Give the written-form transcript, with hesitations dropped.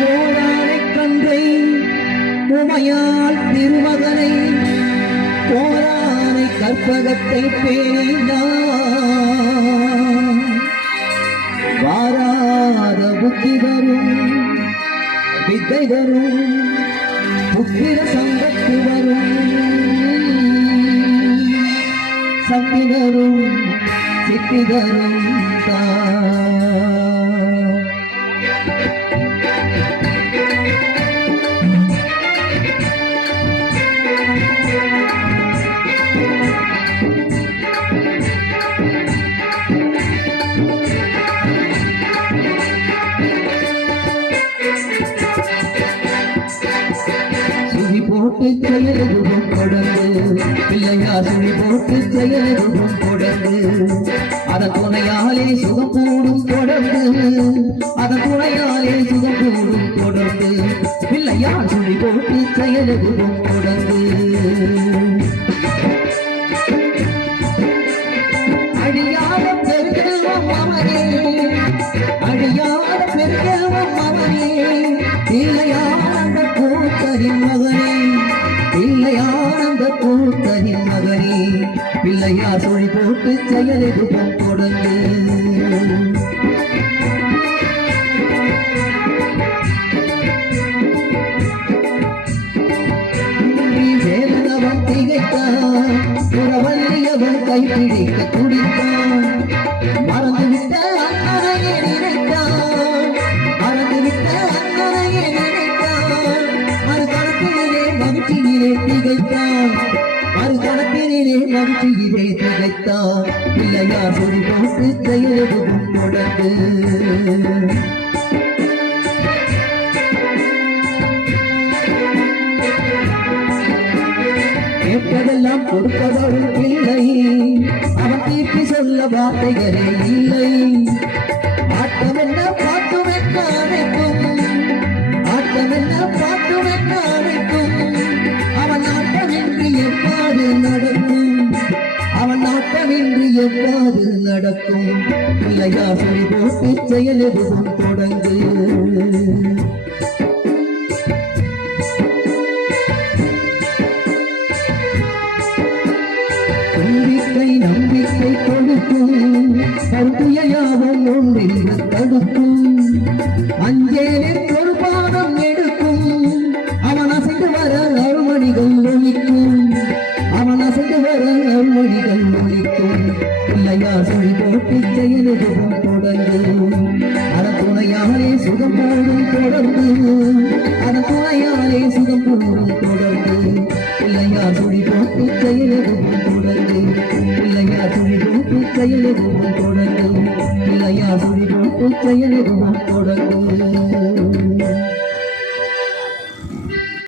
கோடானை கன்றை உமையால் திருமகனை போரானை கற்பகத்தை பேணினான் வாராத புத்தி வரும் வித்தை வரும் புத்திர சம்பத்து வரும் சக்திதரும் சித்திதரும் போட்டு செயலெதுவும் தொடர்ந்து பிள்ளையா சுழி போட்டு செயலெதுவும் தொடர்ந்து அதன் துணையாலே சுகம் கூடும் தொடர்ந்து அதன் துணையாலே சுகம் கூடும் தொடர்ந்து பிள்ளையா சுழி போட்டு செயலெதுவும் தொடர்ந்து அழியாத பெருகவம் அவனே அழியாத பெருகவம் அவனே பிள்ளையாண்ட கூத்தரின் மகனே பிள்ளையானந்த கூத்தரின் மகனே பிள்ளையா சொழி போட்டு செயலெதுவும் தொடர்ந்து வேலனவன் திகைத்தான் புறவல்லியவன் கைப்பிடிக்க துடித்தான் மறந்துவிட்ட அண்ணனையே நினைத்தான் மறந்துவிட்ட அண்ணனையே நினைத்தான் மறுகணத்திலே மகிழ்ச்சியிலே திகைத்தான் மறுகணத்திலே மகிழ்ச்சியிலே திகைத்தான் பிள்ளையா சொறி போட்டு செயலெதுவும் தொடர்ந்து கேட்டதெல்லாம் கொடுப்பதோடு இல்லை அவன் தீர்ப்பு சொல்ல வார்த்தைகளே இல்லை ஆட்டம் என்ன பாட்டும் என்ன அழைக்கும் ஆட்டம் என்ன பாட்டும் என்ன அழைக்கும் அவன் ஆட்டமின்றி எவ்வாறு நடக்கும் அவன் ஆட்டமின்றி எவ்வாறு நடக்கும் பிள்ளையா சொறி போட்டு செயலெதுவும் தொடர்ந்து நம்பிக்கை கொடுக்கும் கருத்துயாவும் ஒன்றின்று தடுக்கும் அஞ்சேலே ஒரு பாடம் எடுக்கும் அவன் அசைந்து வர அருமணிகள் ஒழிக்கும் அவன் அசைந்து வர அருமணிகள் ஒழிக்கும் பிள்ளையா சொறி போட்டு செயலெதுவும் தொடர்ந்து அதன் துணையாலே சுகம் போடும் தொடர்ந்து அதன் துணையாலே சுகம் போடும் தொடர்ந்து பிள்ளையா சொறி போட்டு செயலெதுவும் தொடர்ந்து பிள்ளையா சொறி போட்டு செயலெதுவும் தொடர்ந்து பிள்ளையா சொறி போட்டு செயலெதுவும் தொடர்ந்து